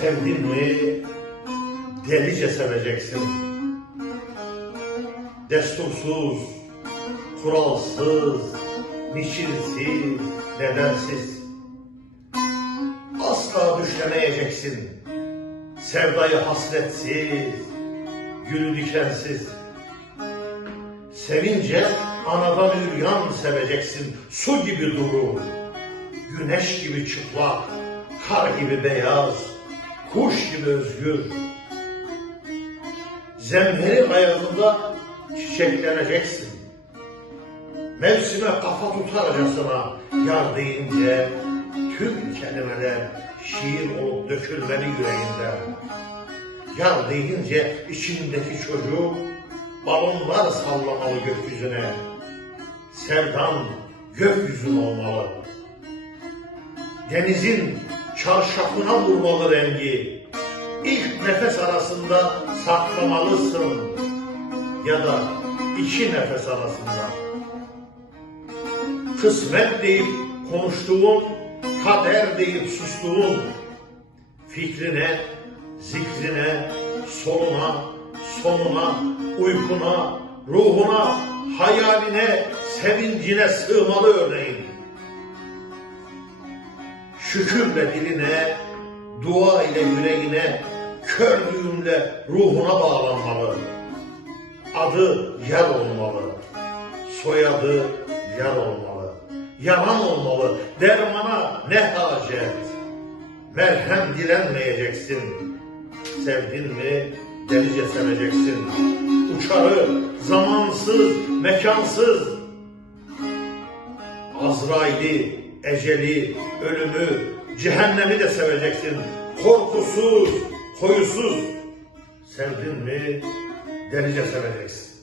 Sevdin mi delice seveceksin. Destursuz, kuralsız, biçimsiz, nedensiz. Asla düşlemeyeceksin. Sevdayı hasretsiz, gülü dikensiz. Sevince anadan üryan seveceksin. Su gibi duru, güneş gibi çıplak, kar gibi beyaz, kuş gibi özgür. Zemheri ayağında çiçekleneceksin. Mevsime kafa tutarcasına yar deyince tüm kelimeler şiir olup dökülmeli yüreğinden. Yar deyince içindeki çocuk balonlar sallamalı gökyüzüne. Sevdan gökyüzün olmalı. Denizin çarşafına vurmalı rengi. İlk nefes arasında saklamalısın. Ya da iki nefes arasında. Kısmet deyip konuştuğun, kader deyip sustuğun, fikrine, zikrine, soluna, sonuna, uykuna, ruhuna, hayaline, sevincine sığmalı örneğin. Şükürle diline, dua ile yüreğine, kör düğümle ruhuna bağlanmalı. Adı yer olmalı, soyadı yer olmalı. Yalan olmalı, dermana ne hacet. Merhem dilenmeyeceksin. Sevdin mi delice seveceksin. Uçarı zamansız, mekansız. Azrail'i, eceli, ölümü, cehennemi de seveceksin. Korkusuz, koyusuz. Sevdin mi delice seveceksin.